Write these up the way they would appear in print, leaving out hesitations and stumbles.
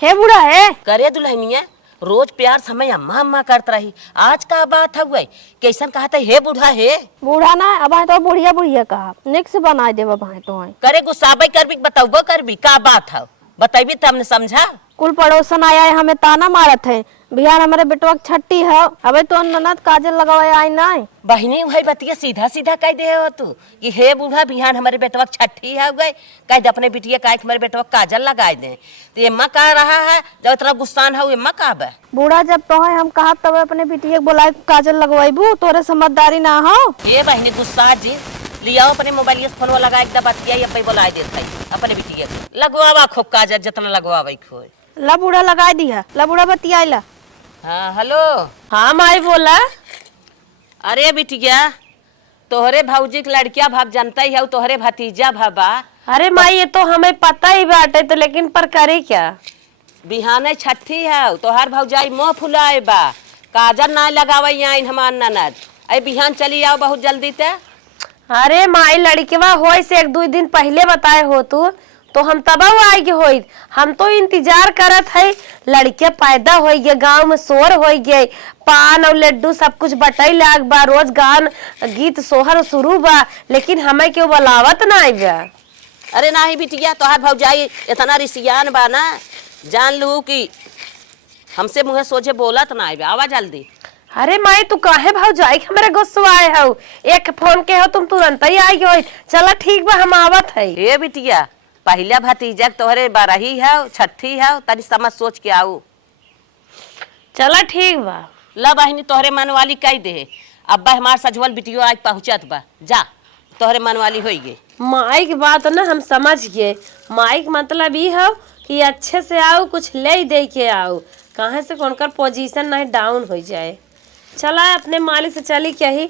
हे बूढ़ा है करे दुल्हनिया रोज प्यार समय अम्मा अम्मा करत रही। आज का बात है कैसन कहा हे बूढ़ा है। बूढ़ा ना अब तो बुढ़िया बुढ़िया कहा नेक्स्ट बना दे तो करे गुस्साबे करबी बताऊबो करबी का बात है बताइबी तब हमने समझा। कुल पड़ोसन आया है हमें ताना मारत है बिहान हमारे बेटवा की छठी है अबे तो ननद काजल लगावे आई ना बहिनी वही बतिया सीधा सीधा कह दे हो तू कि हे बूढ़ा बिहान हमारे बेटवा की छठी है गए कह दे अपने बिटिया कह हमारे बेटवा काजल लगाए दे तो ये कह रहा है जब इतना गुस्सान है ये कहब बूढ़ा जब तो है हम कहा तब अपने बिटिया बुलाए काजल लगवाईबू तोरे समझदारी ना हो। ये बहिनी गुस्सा जी लिया अपने मोबाइल फोन लगा एकदम बतिया बुलाए देते अपने बिटिया लगवावा खूब काजल जितना लगवावे खो ला बूढ़ा लगा दिया ला बूढ़ा बतिया ला। हाँ हेलो। हाँ माई बोला। अरे बिटिया तोहरे भौजी के लड़किया भाव जनता ही है तोहरे भतीजा भाबा। अरे माई ये तो हमें पता ही बाटे तो लेकिन पर करे क्या बिहाने छठी है तोहर भौजाई मुँह फुलाए बा काजल ना लगावे आइन हमार ननद अरे बिहान चली आओ बहुत जल्दी ते। अरे माई लड़केवा होई से एक दो दिन पहले बताए हो तू तो हम तब आई के होई हम तो इंतजार करत है लड़के पैदा हो गए गांव में शोर हो गए पान और लड्डू सब कुछ बटाई लाग बा रोज गान गीत सोहर शुरू बा लेकिन हमें क्यों बुलावत ना आई बा। अरे नाही बिटिया तोहर भौजाई इतना रिसियान बा ना जान लू कि हमसे मुँह सोचे बोलत ना आई आवा जल्दी। अरे माई तू काहे भौजाई हमारे गुस्सा आए हो एक फोन के हो तुम तुरंत ही आई हो चला ठीक बा हम आवत है। ए बिटिया पहला भतीजा तोहरे बारही है छठी है तरी समझ सोच के आओ चला ठीक बा। ला बहिनी तोहरे मन वाली कह दे अब्बा हमार सजवल बिटियो आज पहुंचत बा जा तोहरे मन वाली हो गई। माई की बात ना हम समझ गए माई का मतलब ये है कि अच्छे से आओ कुछ ले दे के आओ कहाँ से कौन कर पोजीशन नहीं डाउन हो जाए। चला अपने मालिक से चली क्या ही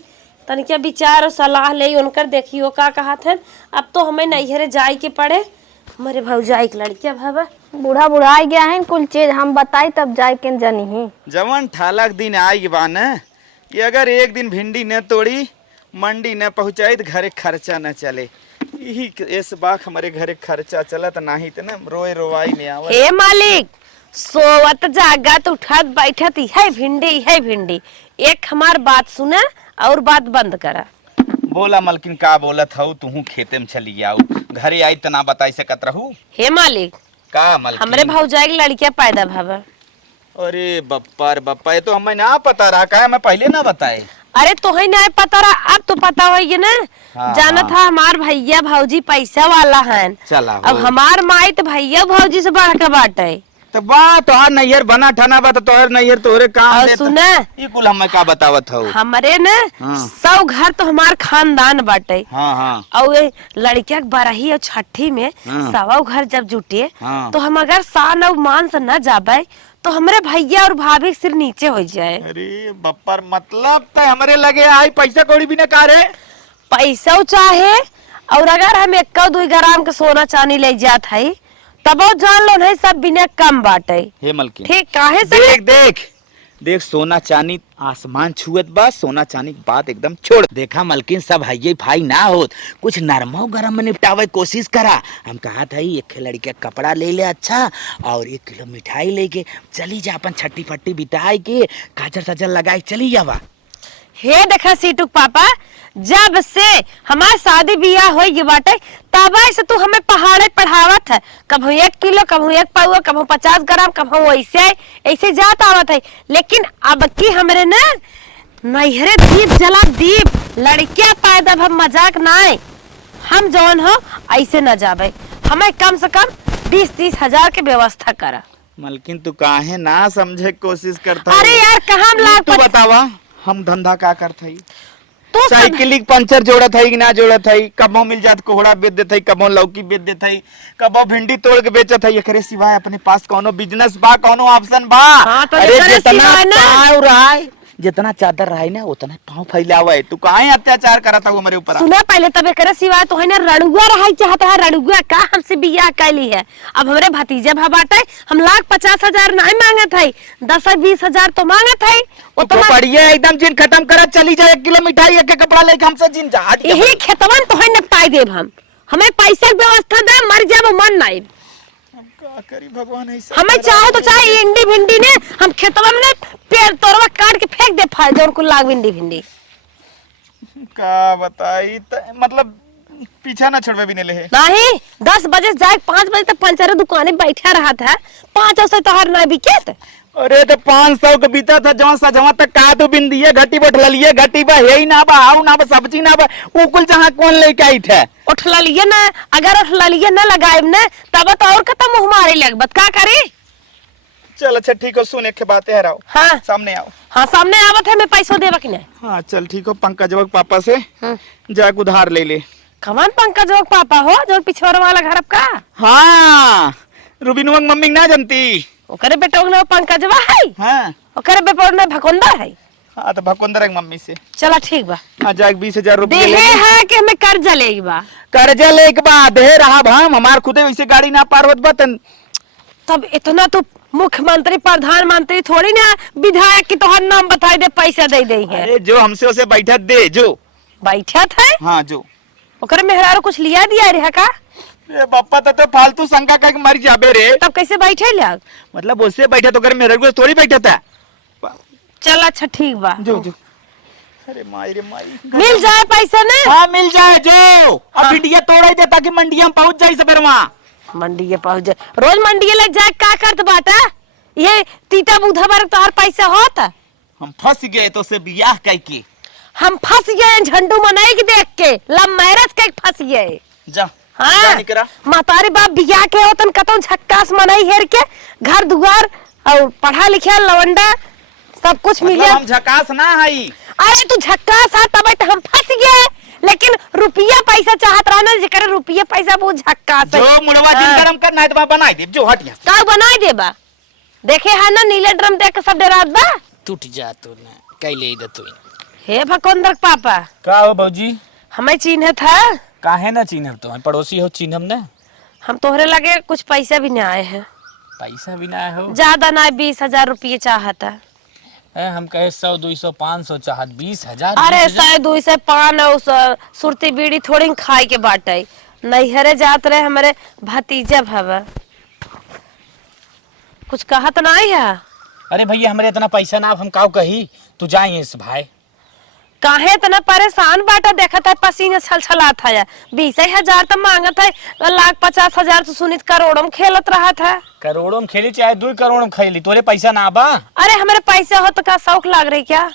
तनिक विचार और सलाह ले उनकर देखियो का कहा थे अब तो हमें नैहरे जाए के पड़े हमारे भौजाई की लड़किया भाबा बूढ़ा बूढ़ा आ गया है कुल चीज हम बताई तब जाए के जानी ही जवन ठालक दिन आई बा न कि अगर एक दिन भिंडी न तोड़ी मंडी न पहुंचाई तो घरे खर्चा न चले यही इस बात हमारे घरे खर्चा चलत नहीं तो न रोए रोवाई नहीं आवत। हे मालिक सोवत जागत उठत बैठत है भिंडी एक हमार बात सुना और बात बंद करा। बोला मलकिन का बोलत हूँ तू खेते में चली आओ घरे आई तो ना बताई सकत रहू। हे मालिक का मलकिन हमरे भौजाई की लड़किया पैदा भाबा। अरे बप्पा ये तो हमें ना पता रहा का मैं पहले ना बताए। अरे तो ही नहीं पता रहा अब तो पता होगी ना। हाँ, जाना हाँ। था हमार भैया भौजी पैसा वाला है चला अब हमार माई तो भैया भौजी से बढ़ के बाटे तो बा तोहार नैहर बना ठना बा तो तोहर नैहर तोहरे काम और देता। सुना ये कुल हमें का बतावत हो। हमारे न हाँ। 100 घर तो हमार खानदान बाटे हाँ हाँ और ये लड़किया के बरही और छठी में हाँ। 100 घर जब जुटे हाँ। तो हम अगर शान और मान से न जाबे तो हमारे भैया और भाभी सिर नीचे हो जाए। अरे बप्पर मतलब तो हमारे लगे आई पैसा कौड़ी भी न कारे पैसा चाहे और अगर हम 1-2 ग्राम के सोना चांदी ले जात है तब जान लो नहीं सब बिना कम बाटे। हे मलकिन ठीक काहे से देख सोना चांदी आसमान छुअत बा सोना चांदी की बात एकदम छोड़ देखा मलकिन सब है भाई ना होत कुछ नरमो गरम में निपटावे कोशिश करा। हम कहा था 1 लड़की का कपड़ा ले ले अच्छा और 1 किलो मिठाई लेके चली जा अपन छट्टी फट्टी बिताई के काजल सजल लगाई चली जावा। हे देखा सीटू पापा जब से हमार शादी बियाह हो गई बाटे तब से तू हमें पहाड़े पढ़ावत है कभी 1 किलो कभी 1 पाउआ कभी 50 ग्राम कभी ऐसे जात आवत है लेकिन अब की हमरे न नैहरे दीप जला दीप लड़कियां पैदा भब मजाक ना हम जौन हो ऐसे न जाबे हमें कम से कम 20-30 हजार के व्यवस्था करा। मलकिन तू काहे ना समझे कोशिश करता। अरे यार कहाँ लाख तू बतावा हम धंधा का करत हई तो साइकिल पंचर जोड़त है कि ना जोड़त है कबो मिल जात कोहड़ा बेच देत है कबो लौकी बेच देत है कबो भिंडी तोड़ के बेचत है एकरे सिवाय अपने पास कोनो बिजनेस बा कोनो ऑप्शन बा। हाँ, तो अरे एकरे जितना सिवाय ना। पाँव रहा जितना चादर रहा ना उतना पाँव फैलावा है तू काहे अत्याचार करत है हमारे ऊपर। सुना पहले तबे करे सिवाय तो है ना रणुआ रहा चाहता है रणुआ का हमसे बियाह कैली है अब हमारे भतीजे भाबाटे हम 1,50,000 नहीं मांगत है 10-20 हजार तो मांगत है वो तो बढ़िया एकदम जिन खत्म करत चली जाए 1 किलो मिठाई 1 कपड़ा लेके हमसे जिन जा यही खेतवन तो है न पाई देब हम हमें पैसा की व्यवस्था दे मर जाब मन नहीं। का करी भगवान ऐसा हमें चाहे तो चाहे इंडी भिंडी ने हम खेतवा में पेड़ तोड़वा काट के फेंक दे फाय जो उनको लाग इंडी भिंडी। का बताई मतलब पीछा ना छोड़वे भी नहीं नहीं 10 बजे जाए 5 बजे तक पंचर दुकाने बैठा रहा था 5 से तो हर ना बिकेत। अरे तो 500 के बीता था जहाँ सा जहाँ तक का तो बिन दिए घटी बैठ लिए घटी बा है ही ना बा आऊ ना बा सब्जी ना बा उकुल जहाँ कौन लेके आई थे उठला लिए ना अगर उठला लिए ना लगाए ना तब तो और खत्म मुंह मारे लगबत का करी। चल अच्छा ठीक हो सुन एक बातें है राव हाँ सामने आओ। हाँ सामने आवत है मैं पैसों देवा कि नहीं। हाँ चल ठीक हो पंकज पापा से जाक उधार ले ले। कमान पंकज पापा हो जो पिछवाड़ वाला घर का। हाँ रुबिनुआ मम्मी ना जानती ओकरे बेटा ने पंकजवा है। हाँ ओकरे बेटा ने भकोंदा है। हाँ तो भकोंदर एक मम्मी से चला ठीक बा हाँ जाक 20,000 रुपये देहे है कि हमें कर्जा लेगी बा कर्जा ले के बाद दे रहा भाम हमार खुदे वैसे गाड़ी ना पार होत बतन। तब इतना तो मुख्यमंत्री प्रधानमंत्री थोड़ी ना विधायक की तोहर नाम बताई दे पैसा दे दे है। अरे जो हमसे उसे बैठा दे जो बैठा था हाँ जो ओकरे मेहरारू कुछ लिया दिया रे का। ए बापा तो फालतू शंका का मर जाबे रे तब कैसे बैठे लग मतलब उससे बैठा तो कर मेरे को थोड़ी बैठा था। चल अच्छा ठीक बा जो जो अरे माई रे माई मिल जाए पैसा ना। हाँ मिल जाए जो अब भिंडिया तोड़ ही दे ताकि मंडिया में पहुंच जाए सबर वहाँ मंडी के पहुंच जाए रोज मंडी लग जाए का करत बाटा ये तीता बुधा बार तो हर पैसा होता। हम फंस गए तो से बियाह कई के हम फंस गए झंडू मनाई के देख के लव मैरिज के फंस गए। जा हाँ महतारी बाप बियाह के होतन कतौ झक्कास मनाई हेर के घर दुआर और पढ़ा लिखा लवंडा सब कुछ मिल गया। हम झकास ना हई। अरे तू झक्कास है तब तो हम फंस गए लेकिन रुपया पैसा चाहत रहना जेकर रुपया पैसा वो झक्कास जो मुड़वा दिन गरम करना है तो बनाई दे जो हट जा का बनाई देबा देखे है ना नीले ड्रम देख के सब डरात बा टूट जा तू ना कैले दे तू। हे भकोंदर पापा का हो बाबूजी हमें चिन्ह था काहे ना चिन्हब तो हम पड़ोसी हो चिन्हब ना। हम तोहरे लगे कुछ पैसा भी नहीं आए हैं पैसा भी ना हो ज्यादा ना 20,000 रुपये चाहता। हम कहे 100 200 500 चाहत 20,000। अरे 100 200 500 सुरती बीड़ी थोड़ी खाए के बाटे नैहरे जात रहे हमारे भतीजा भव कुछ कहत नहीं है। अरे भैया हमारे इतना पैसा ना हम काव कही तू जाइए इस भाई काहे इतना परेशान बाटा देखत है पसीने छलछलात है 20,000 तो मांगत है 1,50,000 तो सुनित करोड़ों में खेलत रहा था। करोड़ों में खेली चाहे 2 करोड़ में खेली तोरे पैसा ना बा। अरे हमारे पैसे हो तो का शौक लाग रही क्या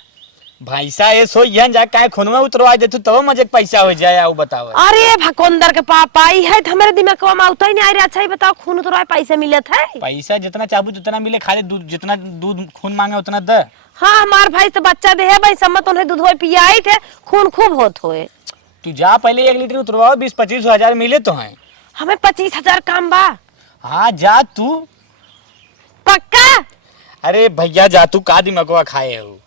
भैसा ये सो यहां जा काहे खुनवा उतरवा दे तू तब मजे पैसा हो जाए आओ बताओ। अरे भकोंदर के पापा आई है तो हमारे दिमाग में आउता ही नहीं आ रहा। अच्छा ही बताओ खून उतरवा पैसे मिलत है। पैसा जितना चाहू जितना मिले खाली दूध जितना दूध खून मांगे उतना दे। हाँ हमार भाई तो बच्चा दे है भाई सम्मत उन्हें दूध पियाई थे खून खूब होत होए। तू जा पहले 1 लीटर उतरवाओ 20-25 हजार मिले तो हैं। हमें 25,000 काम बा। हाँ जा तू पक्का। अरे भैया जा तू का दिमागवा खाए हो।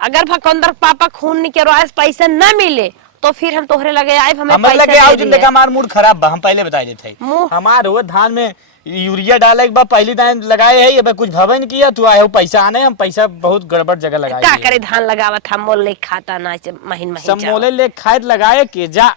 अगर भकोंदर पापा खून निकलवाए पैसे न मिले तो फिर हम तोहरे लगे आए हमें हमें पैसा लगे आओ दे जिन दिए। देखा हमार मूड खराब बा हम पहले बता देते मुंह- हमार वो धान में यूरिया डाले के बाद पहली दान लगाए है अब कुछ भवन किया तू आए हो पैसा आने हम पैसा बहुत गड़बड़ जगह लगाए का करे धान लगावा था मोल ले खाता ना से महीन महीन सब मोले ले खाद लगाए के जा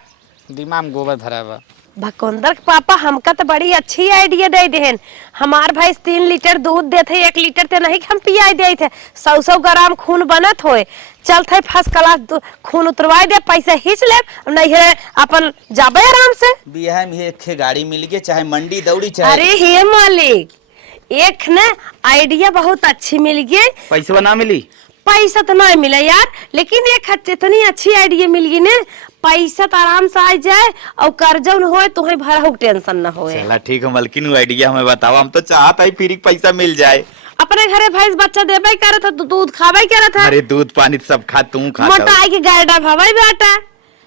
दिमाग में गोबर भरा बा। भकोंदर पापा हमका तो बड़ी अच्छी आइडिया दे देहन। हमार भाई 3 लीटर दूध देते 1 लीटर ते नहीं हम पियाई दे थे 100 ग्राम खून बनत होए चल थे फर्स्ट क्लास खून उतरवाई दे पैसा हिच ले नहीं है अपन जाबे आराम से। बियाह में एक गाड़ी मिल गई चाहे मंडी दौड़ी चाहे। अरे हे मालिक एक ना आइडिया बहुत अच्छी मिल गई। पैसा ना मिली पैसा तो नहीं मिला यार लेकिन एक इतनी अच्छी आइडिया मिल गई ना पैसा तो आराम से आ जाए और कर्जा न होए तो ही भरा हो टेंशन न होए। चला ठीक है मलकिन आइडिया हमें बताओ हम तो चाहत है फ्री पैसा मिल जाए। अपने घरे भैंस बच्चा देबे करे था दूध खावे करे था। अरे दूध पानी सब खा तू खा मोटाई के गायडा भवाई बेटा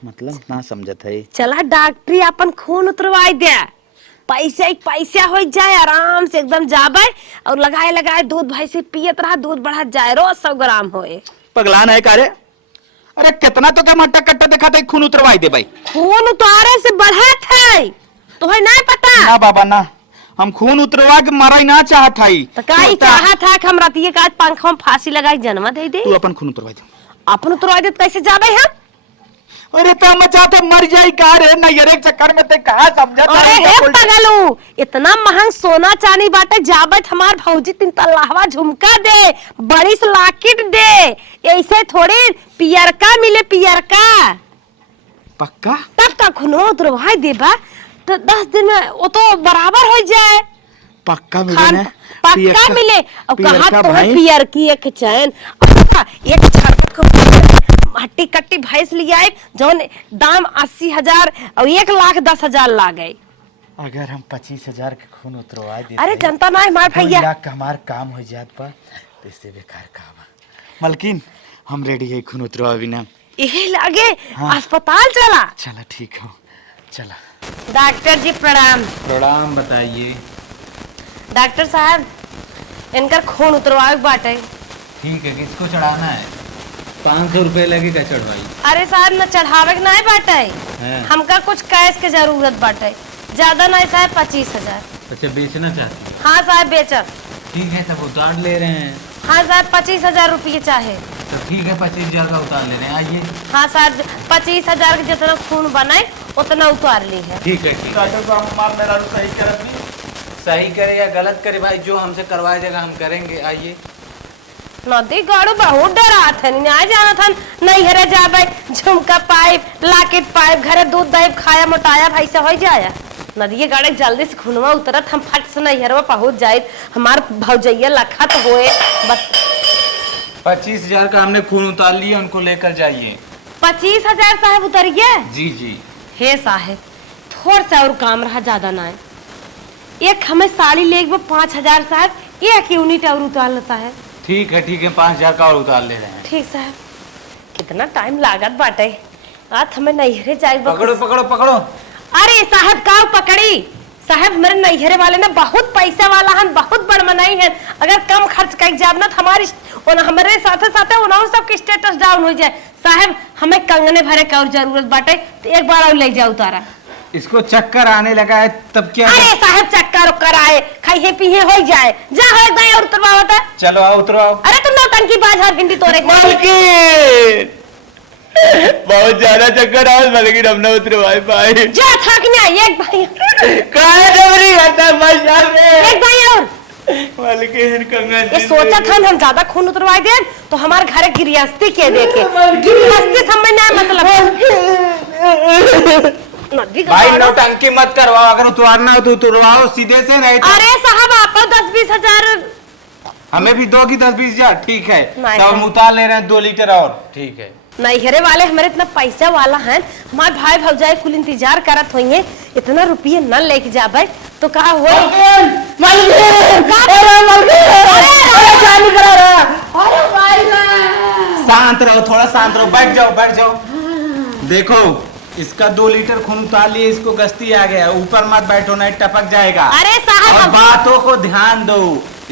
मतलब ना समझत है। चला डॉक्टरी अपन खून उतरवाई दे पैसा हो जाए आराम से एकदम जाबे और लगाए लगाए दूध भाई से पियत रहा दूध बढ़ा जाए रोज 100 ग्राम होए। पगलान है कारे। अरे कितना तो क्या मट्टा कट्टा दिखा था खून उतरवाई दे भाई। खून उतारे से बढ़त है तो है नहीं पता ना बाबा ना हम खून उतरवा के मराई ना चाहत है। तो काई चाहत है कि हम रतिये का पंखा में फांसी लगाई जन्म दे दे। तू अपन खून उतरवा दे। अपन उतरवा दे कैसे जाबे हम अरे तो हम चाहते मर जाई का रे नैहरे के चक्कर में ते कहा समझा अरे हे पगलू, इतना महंग सोना चांदी बाटे, जाबत हमार भौजी 3 तल्लावा झुमका दे, बड़ी से लाकिट दे, ऐसे थोड़ी पियरका मिले पियरका। पक्का तब तक खुनो उतरवाई देबा तो 10 दिन में वो तो बराबर हो जाए। पक्का मिले खान ना पक्का मिले। अब कहा पियरका तो भाई। पियर की एक चैन, एक छक हट्टी कट्टी भैंस लिया जौन दाम 80,000 और 1,10,000 लागे। अगर हम 25,000 के खून उतरवा देते अरे जनता ना हमार 2 भैया, लाख का हमार काम हो जात बा, तो इससे बेकार काम है। मलकिन हम रेडी है खून उतरवा बिना। यही लागे हाँ। अस्पताल चला। चला ठीक हो, चला। डॉक्टर जी प्रणाम। प्रणाम, बताइए। डॉक्टर साहब इनकर खून उतरवाए बाटे। ठीक है, किसको चढ़ाना है? 500 रुपए लगेगा चढ़वाई। अरे साहब न चढ़ावे के नहीं बाटे, हैं? हमका कुछ कैश के जरूरत बाटे, ज्यादा नहीं साहब 25,000। अच्छा, बेचना चाहते हैं? हाँ साहब बेचब। ठीक है, तब उतार ले रहे हैं। हाँ साहब 25,000 रुपये चाहे। तो ठीक है, 25,000 का उतार ले रहे हैं, आइए। हाँ साहब 25,000 के जितना खून बनाए उतना उतार ली है। ठीक है, ठीक है। सही करे या गलत करे भाई, जो हमसे करवाया जाएगा हम करेंगे, आइए। नदी गाड़ू बहुत डरा था, नहीं जाना था, नहीं हरे जाबे, झुमका पाइप, लाकेट पाइप, घरे दूध दही खाया मोटाया भाई से हो जाया। नदी गाड़े जल्दी से खूनवा उतरत, हम फट से नहीं हरवा पहुंच जाए, हमार भौजैया लखत होए। बस 25,000 का हमने खून उतार लिया, उनको लेकर जाइए। 25,000 साहब उतरिए। जी जी। हे साहब थोड़ा सा और काम रहा, ज्यादा ना है। एक हमें साड़ी ले 5,000 साहब, एक यूनिट और उतार लेता है। ठीक है, ठीक है, 5,000 का और उतार ले रहे हैं। ठीक साहब। कितना टाइम लागत बाटे, आज हमें नैहरे जाए। पकड़ो पकड़ो पकड़ो। अरे साहब का पकड़ी साहब, मेरे नैहरे वाले ना बहुत पैसा वाला है, बहुत बड़ मनाई है। अगर कम खर्च कर जाब ना हमारे साथे साथे उन्होंने सबके स्टेटस डाउन हो जाए। साहब हमें कंगने भरे का और जरूरत बाटे, तो एक बार और ले जाओ तारा। इसको चक्कर आने लगा है तब क्या? अरे साहब चक्कर कराए खाइए पीए हो जाए, जा हो एक बार और उतरवाओ। चलो आओ, उतरवाओ। अरे तुम नौटंकी बाज हर भिंडी तोड़े। बहुत ज्यादा चक्कर आ मलकिन हमने उतरवाए भाई। जा थक नहीं एक भाई, काहे डबरी करता मजा में एक भाई और। मलकिन कंगन ये सोचा था हम ज्यादा खून उतरवाए दे तो हमारे घर गिरहस्ती के देखे, गिरहस्ती समझ ना मतलब। भाई नौटंकी मत करवाओ, अगर उतरवाना हो तो उतरवाओ सीधे से, नहीं तो अरे साहब आपको 10-20 हजार हमें भी दोगी 10-20 हजार। ठीक है, नहीं तो हम सर। उतार ले रहे हैं 2 लीटर और। ठीक है। नैहरे वाले हमारे इतना पैसा वाला हैं, हमारे भाई भौजाई कुल इंतजार करत होइए, इतना रुपये न लेके जाबे तो का हो। शांत रहो, थोड़ा शांत रहो, बैठ जाओ बैठ जाओ। देखो इसका 2 लीटर खून उतार लिए, इसको गस्ती आ गया, ऊपर मत बैठो नहीं टपक जाएगा। अरे साहब और हम- बातों को ध्यान दो,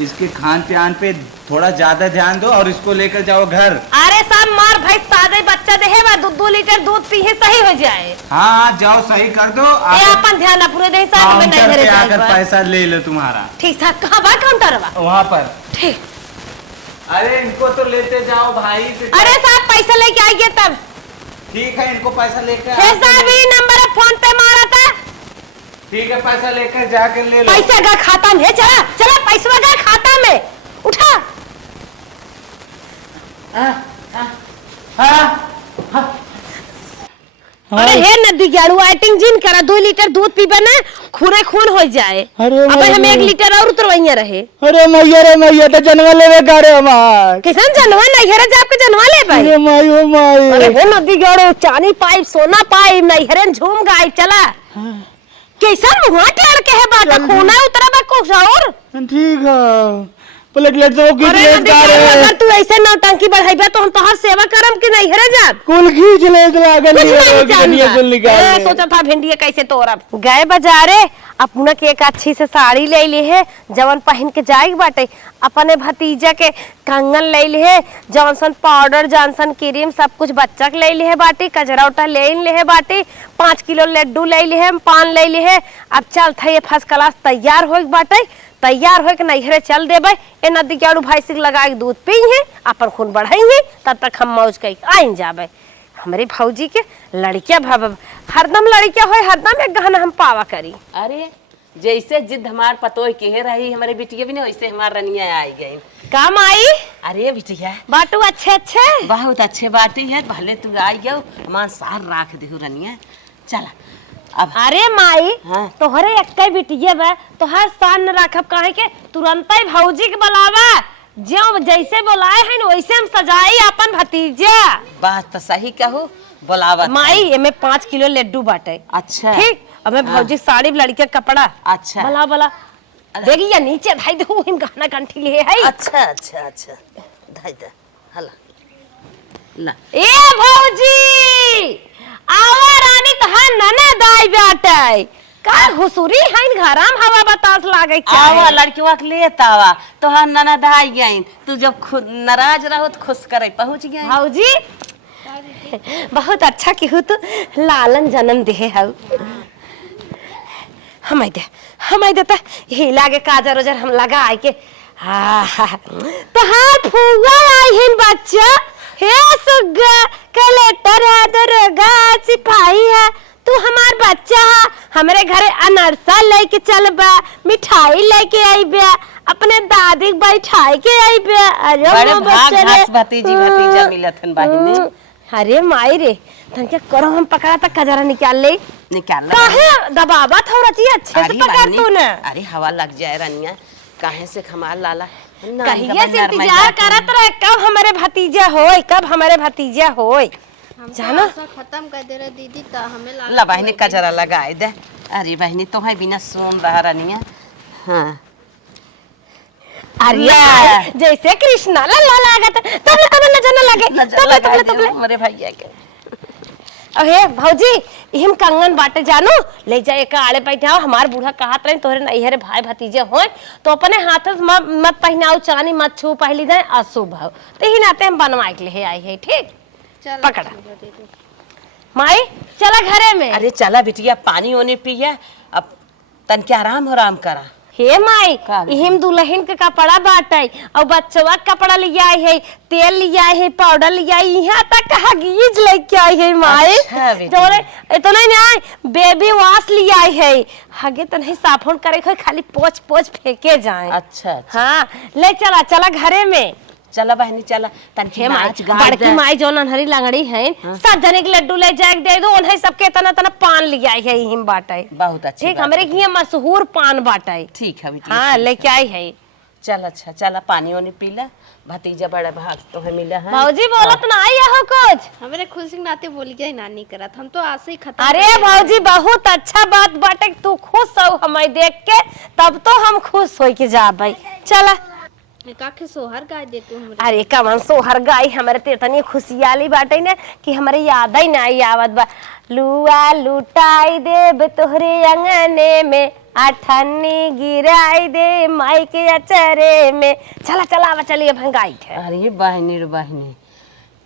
इसके खान पान पे थोड़ा ज्यादा ध्यान दो और इसको लेकर जाओ घर। अरे साहब मार भाई ताजे बच्चा देहे बा 2 लीटर दूध पीहे सही हो जाए। हाँ जाओ सही कर दो। ये अपन ध्यान ना पूरे दे साहब में काउंटर नैहरे पे आकर जाए। पैसा ले लो तुम्हारा। ठीक साहब कहां बा काउंटर बा? वहाँ पर। ठीक। अरे इनको तो लेते जाओ भाई। अरे साहब पैसा लेके आइए तब। ठीक है, इनको पैसा लेकर हे साहब ये नंबर है, फोन पे मारा था। ठीक है, पैसा लेकर जाकर ले लो। पैसा का खाता में चला चला, पैसा का खाता में उठा। अरे हे नदी गाड़ू आइटिंग जिन करा 2 लीटर दूध पीबे ना खूने खून हो जाए। अरे अब हम 1 लीटर और उतरवाइए रहे। अरे मैया रे मैया तो जनवा लेवे का रे हमार। किसान जनवा नहीं हरे जाप के जनवा ले भाई। अरे माई ओ माई। अरे हे नदी गाड़ू चांदी पाइप सोना पाइप नहीं हरे झूम गाय चला। कैसा मुंह टेढ़ के है बात खूना उतरा बा कुछ और। ठीक है प्लेटलेट तो की अरे प्लेट नदी का गाड़ू रे अगर तू ऐसे नौटंकी बढ़ाइबे तो हम तोहर सेवा करम कि नहीं हरे जाप। कुल खींच ले लागल कुछ नहीं गनिया कुल निकाल जानता। ले। सोचा था भिंडिया कैसे तोड़ा। गए बाजारे अपना के एक अच्छी से साड़ी ले ली है जवन पहन के जाए बाटे, अपने भतीजा के कंगन ले ली है, जॉनसन पाउडर जॉनसन क्रीम सब कुछ बच्चा के ले ली है बाटी, कजरा उठा ले है बाटी, 5 किलो लड्डू ले ली है, पान ले ली है। अब चल था ये फर्स्ट क्लास तैयार हो बाटे, तैयार हो के नैहरे चल देबे। ए नदी के आड़ू भाई से लगा के दूध पी है, अपन खून बढ़ाएंगे, तब तक हम मौज कई आइन जाबे। हमारे भौजी के लड़किया हरदम लड़किया हो, हरदम एक गहना हम पावा करी। अरे जैसे जिद हमार पतोह के रही हमारे बिटिया भी नहीं, वैसे हमार रनिया आई गई। काम आई अरे बिटिया बाटू अच्छे अच्छे बहुत अच्छे बाटी है, भले तू आई गयो हमार सार राख देहु रनिया। चला अब। अरे माई हाँ। तोहरे एक बिटिया बा, तोहर सान न रखब काहे के तुरंत ही भौजी के बुलावा, जो जैसे बुलाए हैं वैसे हम सजाई अपन भतीजा। बात तो सही कहू, बुलावा माई एमे 5 किलो लड्डू बाटे। अच्छा ठीक, अब मैं भौजी साड़ी लड़के कपड़ा अच्छा भला भला देखी या नीचे धाई दो हिम गहना कंठी ले है। अच्छा अच्छा अच्छा धाई दे हला ला। ए भौजी आवा रानी तहां नना दाई बाटे का हुसुरी हइन घराम हवा बतास लागे आवा लड़कीवा के लेत आवा तोहार ननद आई गईन, तू जब खुद नाराज रहो तो खुश करे पहुंच गई। भौजी बहुत अच्छा की हो, तो लालन जन्म दे है। हमें दे तो हिला के काजर उजर हम लगा आई के तो हाथ फुआ आई हिन बच्चा। हे सुग्गा कलेक्टर है, दरोगा सिपाही है, तू हमार बच्चा है, हमारे घरे अनरसा लेके चल बा, मिठाई लेके आई बा, अपने दादी बैठाई के आई बा। अरे बड़े भाग घास भतीजी भतीजा मिलथन बहिनी। अरे माई रे तन क्या करो, हम पकड़ा तक कजरा निकाल ले निकाल काहे दबावा थोड़ा चाहिए अच्छे से पकड़ तू ना। अरे हवा लग जाए रनिया, काहे से खमाल लाला कहिए से इंतजार करत रहे कब हमारे भतीजा होय, कब हमारे भतीजा होय। जानो खत्म कर दे रहे दीदी तो हमें ला बहनी कजरा लगाए दे। अरे बहनी तुम्हें बिना सोम रहा रनिया। हाँ अरे जैसे कृष्णा ला लागत तब नजर न लगे तब हमारे भैया के। अहे भौजी इहम कंगन बाटे जानो ले जाए का आड़े बैठाओ, हमार बूढ़ा कहत रहे तोहरे नैहरे भाई भतीजे होय तो अपने हाथ मत पहनाओ, चानी मत छू, पहली दे अशुभ हो, तो ही नाते हम बनवाए के लिए आई है। ठीक पकड़ा माई चला घरे में। अरे चला बिटिया पानी ओने पिया, अब तन के आराम करा। हे माई इहिम दुल्हन के कपड़ा बाटे और बच्चवा कपड़ा ले आई है, तेल ले आई है, पाउडर ले आई, यहाँ तक कहा गीज लेके आई है माई। अच्छा जोरे इतना नहीं बेबी वॉश ले आई है, हगे तो नहीं साफन करे खोई खाली पोछ पोछ फेंके जाए। अच्छा हाँ ले चला चला घरे में। चला बहनी चला तन के नाच गा बड़की माई जो नन्हरी लंगड़ी है सब जने के लड्डू ले जाए दे दो, उन्हें सबके तना तना पान ले आई है हिम बाटे। बहुत अच्छी ठीक हमारे यहाँ मशहूर पान बाटे। ठीक है बिटिया। हाँ लेके आई है। चल अच्छा चला पानी ओनी पीला, भतीजा बड़ा भाग तो है मिला है। भौजी बोलत ना आई हो कुछ हमारे खुशी नाते बोली जाए नानी करत, हम तो आज से ही खत्म। अरे भौजी बहुत अच्छा बात बाटे, तू खुश हो हमें देख के तब तो हम खुश हो के जा भाई। चला काके सोहर गाय दे तू हमरे। अरे कमन सोहर गाय हमारे ते तनी खुशियाली बाटे ने कि हमारे याद ही नहीं आवत बा। लुआ लुटाई देब तोहरे अंगने में, अठन्नी गिराई दे माई के अचरे में। चला चला आवा चलिए भंगाई थे। अरे बहनी रे बहनी,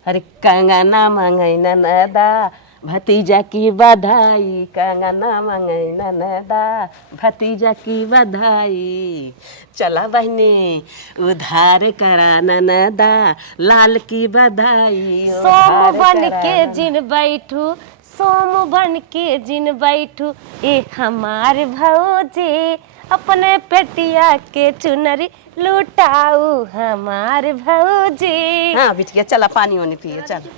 अरे कंगना मंगैना नदा भतीजा की बधाई, कंगना मंगैना नदा भतीजा की बधाई। चला बहनी उधार करा नदा लाल की बधाई। सोम बन के जिन बैठू, सोम बन के जिन बैठू, ए हमार भौजी अपने पेटिया के चुनरी लुटाऊ हमार भौजी। हाँ बिटिया चला पानी ओनी पिए चल।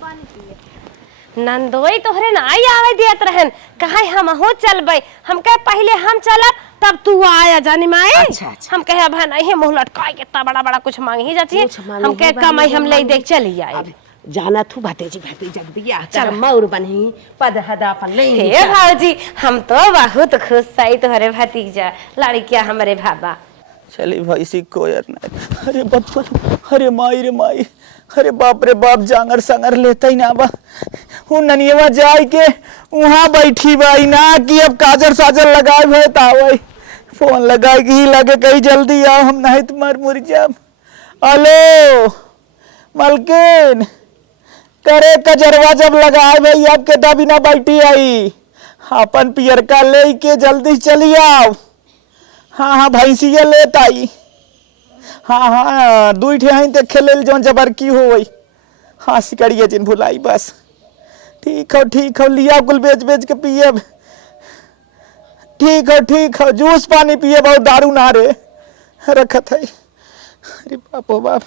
नंदोई तोहरे नाई आवे दियत रहन, कहे हम हो चलबे, हम कहे पहले हम चलब तब तू आया जानी माए। अच्छा, अच्छा। हम कहे अब नहीं मुंह लटकाए कितना बड़ा बड़ा कुछ मांग ही जाती है, हम कहे कमाई हम ले देख चली आए। जाना तू भतीजी भतीजा बिया चल मौर बनी पद हदा अपन ले। हे भौजी हम तो बहुत खुश सही तोहरे भतीजा लड़किया हमारे भाबा। चली भाई सी कोयर नहीं। अरे बच्चा, अरे माई रे माई, अरे बाप रे बाप, जांगर संगर लेता ही ना बा। वो ननियवा जाए के वहाँ बैठी बाई ना कि अब काजर साजर लगाए भाई तावई फोन लगाए कि लगे कहीं जल्दी आओ, हम नहीं तुम्हार मुर जाब। हेलो मलकिन, करे कजरवा जब लगाए भाई आपके दा बिना बैठी आई, अपन पियरका ले के जल्दी चली आओ। हाँ हाँ भैंसिया लेत आई। हाँ हाँ दुई ठे हैं देखे ले जौन जबर की हो गई। हाँ सिकड़िए जिन भुलाई बस। ठीक हो लिया कुल बेच बेच के पिए। ठीक हो जूस पानी पिए, बहुत दारू ना रे रखत है। अरे बापो बाप,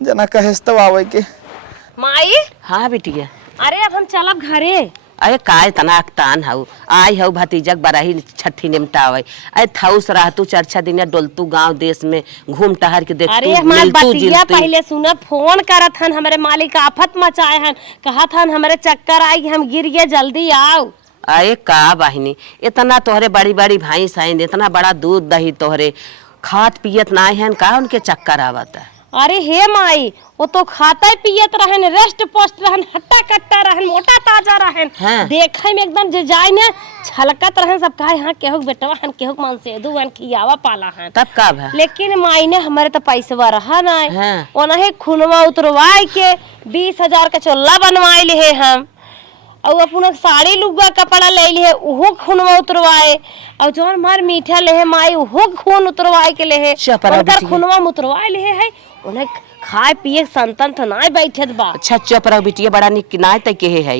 जना कहेस तो आवे के। माई हाँ बिटिया। अरे अब हम चलब घरे। अरे काय तनाक तान हऊ आई हऊ भतीजक बराही छठी निमटावे। अरे थाउस रहतू चर्चा दिन डोलतू गांव देश में घूम टहर के देखतू। अरे हमार बतिया पहले सुना, फोन करत हन हमरे मालिक आफत मचाए हन, कहत हन हमरे चक्कर आई हम गिर गए जल्दी आओ। अरे का बहिनी, इतना तोहरे बड़ी बड़ी भाई साइन इतना बड़ा दूध दही तोहरे खात पियत ना है का उनके चक्कर आवत है। अरे हे माई, वो तो खाता पियत रहन, रेस्ट पोस्ट रहन, हट्टा कट्टा रहन, मोटा ताजा रहन। हाँ। देखे में एकदम डिजाइन छलकत रहन। सब कहे हाँ केहू बेटवा हन, केहू मन से दुवन खियावा पाला हन। तब का भा? लेकिन माई ने हमारे तो पैसा रहा ना। हाँ। ओनहे खुनवा उतरवाए के 20,000 का चोला बनवाए ले हम, और अपन साड़ी लुगा कपड़ा ले लिए उहो खूनवा उतरवाए, और जौन मार मीठा ले माई उहो खून उतरवाए के ले उनकर खूनवा उतरवाए ले है। उन्हें खाए पिए संतन तो ना बैठत बा। अच्छा चुप रहो बिटिया, बड़ा निक किनाय तक के है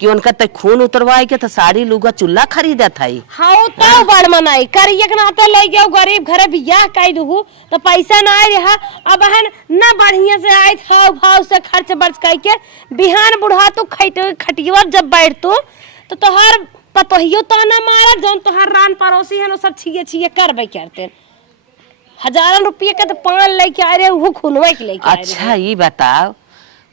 कि उनका तक खून उतरवाए के तो साड़ी लुगा चुल्ला खरीदत है। हाँ तो बड़ मनाई करिए के नाते ले जाओ गरीब घरे बियाह कई दू तो पैसा ना आए रहा। अब हन न बढ़िया से आए खाओ भाव से खर्च बर्च कई के बिहान बुढ़ा तू खटिया जब बैठतू तो तोहार पतोहियो तो ना मारा, जौन तोहार रान पड़ोसी है सब छिए करबे करते। हजारों रुपये का तो पान लेके आ रहे वो खूनवा के लेके। अच्छा ये बताओ,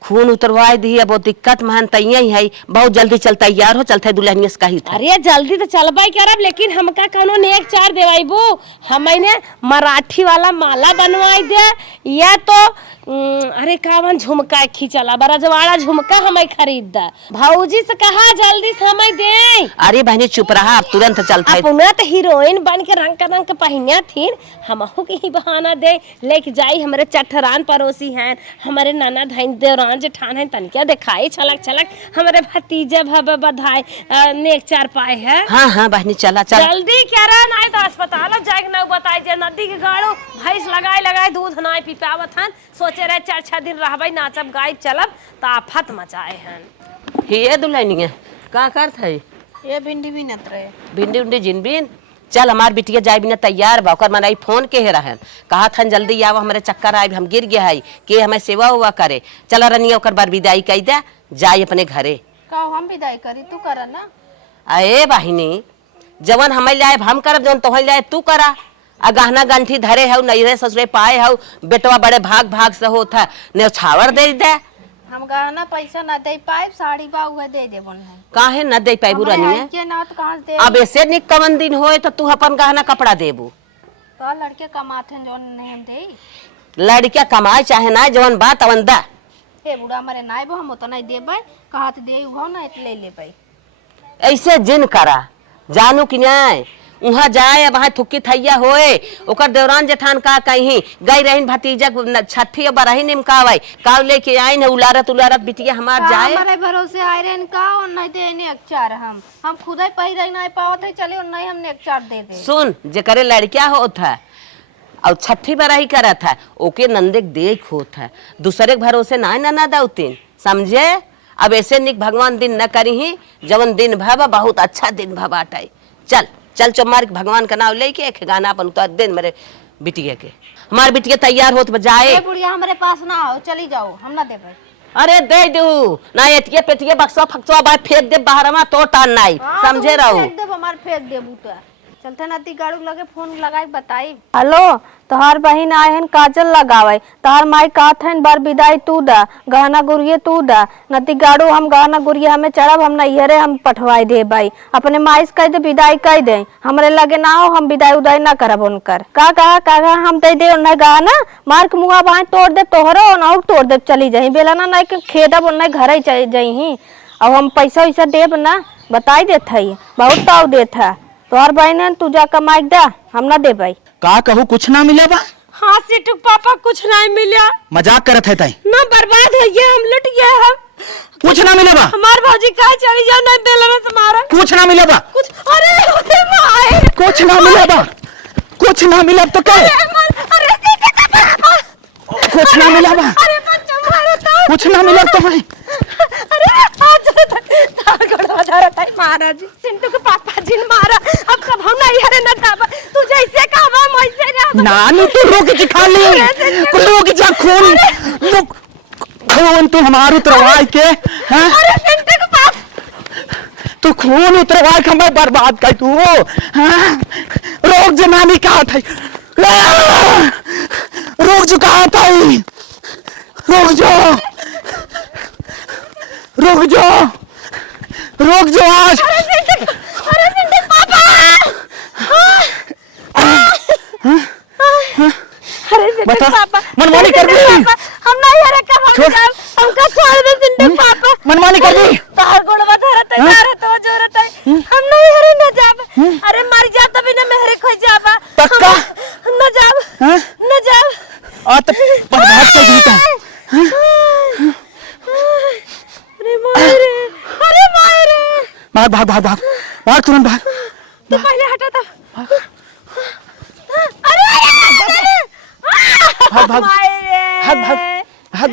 खून उतरवाए दी बहुत दिक्कत महन तैया ही है, बहुत जल्दी चल तैयार हो चलते दुल्हनिया से कही था। अरे जल्दी तो चलबाई करब, लेकिन हमका कोनो नेक चार देवाइबो। हमने मराठी वाला माला बनवाई दे या तो अरे कावन झुमका खींचला बरजवाड़ा झुमका हमें खरीद दे। भाऊजी से कहा जल्दी से हमें दे। अरे बहनी चुप रहा, अब तुरंत चलता है। अपना तो हीरोइन बन के रंग के पहनिया थी, हमहू के ही बहाना दे लेके जाई। हमारे चठरान पड़ोसी हैं, हमारे नाना धाइन देवरान जेठान हैं, तनिया दिखाई छलक छलक हमारे भतीजे भब बधाई नेक चार पाए है। हाँ हाँ बहनी चला चल जल्दी क्या रहा ना तो अस्पताल जाए ना बताई जे नदी के गाड़ो भैंस लगाए दूध ना पी पावत हन। सोचे रहे 4-6 दिन रहबै नाचब गाय चलब तो आफत मचाए हन। हे दुल्हनिया का करत है? ये भिंडी भी नत रहे भिंडी उंडी जिनबिन चल हमार बिटिया जाए बिना तैयार बा। ओकर मनाई फोन के है रहन, कहा थन जल्दी आवा हमारे चक्कर आए हम गिर गया है के हमें सेवा हुआ करे। चल रनिया ओकर बार विदाई कई दे जाए अपने घरे। का हम विदाई करी तू कर ना। अरे बहिनी जवन हमें लाए हम करब, जवन तोहन लाए तू करा। आ गहना गंठी धरे हऊ नैरे ससुरे पाए हऊ, बेटवा बड़े भाग भाग से होता ने छावर दे दे। हम गहना पैसा ना दे पाए, साड़ी बा उहे दे दे बन है। काहे न दे पाइबू रनिया? के ना तो कहां दे। अब ऐसे निक कवन दिन होए तो तू अपन गहना कपड़ा देबू। तो लड़के कमाते हैं जोन नहीं हम दे। लड़किया कमाए चाहे ना जवन बात अवन दा। हे बुढ़ा मरे नाइ बो हम तो नहीं देबै, कहत दे उहो ना ले लेबै। ऐसे जिन करा जानू कि नहीं उहाँ जाए वहाँ थुक्की थैया होए। ओकर देवरान जेठान का कहीं गई रहीन भतीजा छठी बरही निमकावे काव लेके आइन है उलारत उलारत बिटिया हमार जाए। हमारे भरोसे आए रहन का और नहीं देने अचार हम खुद ही पहिरे नहीं पावत है, चले और नहीं हमने अचार दे दे। सुन जे करे लड़किया होत है और छठी बरही करत है ओके नंदे देख होत है, दूसरे के भरोसे ना दउतीन समझे। अब ऐसे निक भगवान दिन न करी ही जवन दिन भव बहुत अच्छा दिन भवाटाई। चल चल चमार भगवान का नाम लेके एक गाना अपन उतार दिन मेरे बिटिया के। हमार बिटिया तैयार होत जाए। बुढ़िया हमारे पास ना आओ, चली जाओ हम ना देबै। अरे दे दू ना एतिये पेटिये बक्सा फक्सा बाहर फेंक दे बाहर तो टान नहीं समझे रहो। फेंक देब हमार फेंक देबू तो चलते नती गाड़ू लगे फोन लगाई बताई। हेलो तोहार बहिन आए हन काजल लगावे, तोहार माई कहत हन बार विदाई तू दा, गहना गुड़िये तू दा, नती गाड़ू हम गहना गुड़िये हमें चढ़ब हम नैहरे हम पठवाई दे भाई। अपने माई से कह दे विदाई कह दे, हमरे लगे ना हो हम विदाई उदाई ना करब उनकर। का कहा हम दे दे उन्हें गहना मार के मुँह बाहें तोड़ दे तोहरो और तोड़ दे चली जाही बेला ना नहीं खेदब उन्हें घर ही चली जाही। अब हम पैसा वैसा देब ना बताई देत है बहुत ताव देत है। तोहर बहन तू जा कमाई दा हम ना दे भाई। का कहू कुछ ना मिला बा? हाँ सीटू पापा कुछ नहीं मिला। मजाक करत है ताई ना बर्बाद हो गया, हम लुट गए हम। कुछ ना मिला बा? हमार भौजी कहा चली जाओ नहीं दिलवा तुम्हारा। कुछ ना मिला बा? कुछ अरे माए कुछ ना मिला बा? कुछ ना मिला तो क्या? अरे कुछ ना मिला बा? अरे बच्चा मारो तो कुछ ना मिला तो मैं अरे आज तक तार गड़वा धरत है महाराज चिंटू के पापा जी ने मारा अब कब हम नहीं हरे न दाबा तू जैसे कहवा वैसे ना नानू तू रोक के खा ली रोक जा खून खून तू हमार उतरवाई के हैं अरे चिंटू के पाप तू खून उतरवाई के मैं बर्बाद कर तू हैं रोक जे नानी कहा था रोक जो कहा था रुक जाओ रुक जाओ रुक जाओ आज अरे चिंटू पापा अरे चिंटू बता पापा मनमानी कर दी हम नहीं हरे कब हम जाए हमका छोड़ दे चिंटू पापा मनमानी कर दी तार गुड़वा धरत है मारत है जोरत है हम नहीं हरे न जाब अरे मर जा तभी न मेहरे खो जाबा पक्का न जाब न जाब आ तो बर्बाद कर दी तुम अरे मायरे भाग भाग भाग भाग भाग तुरंत भाग तू पहले हटा था अरे भाग भाग मायरे भाग भाग भाग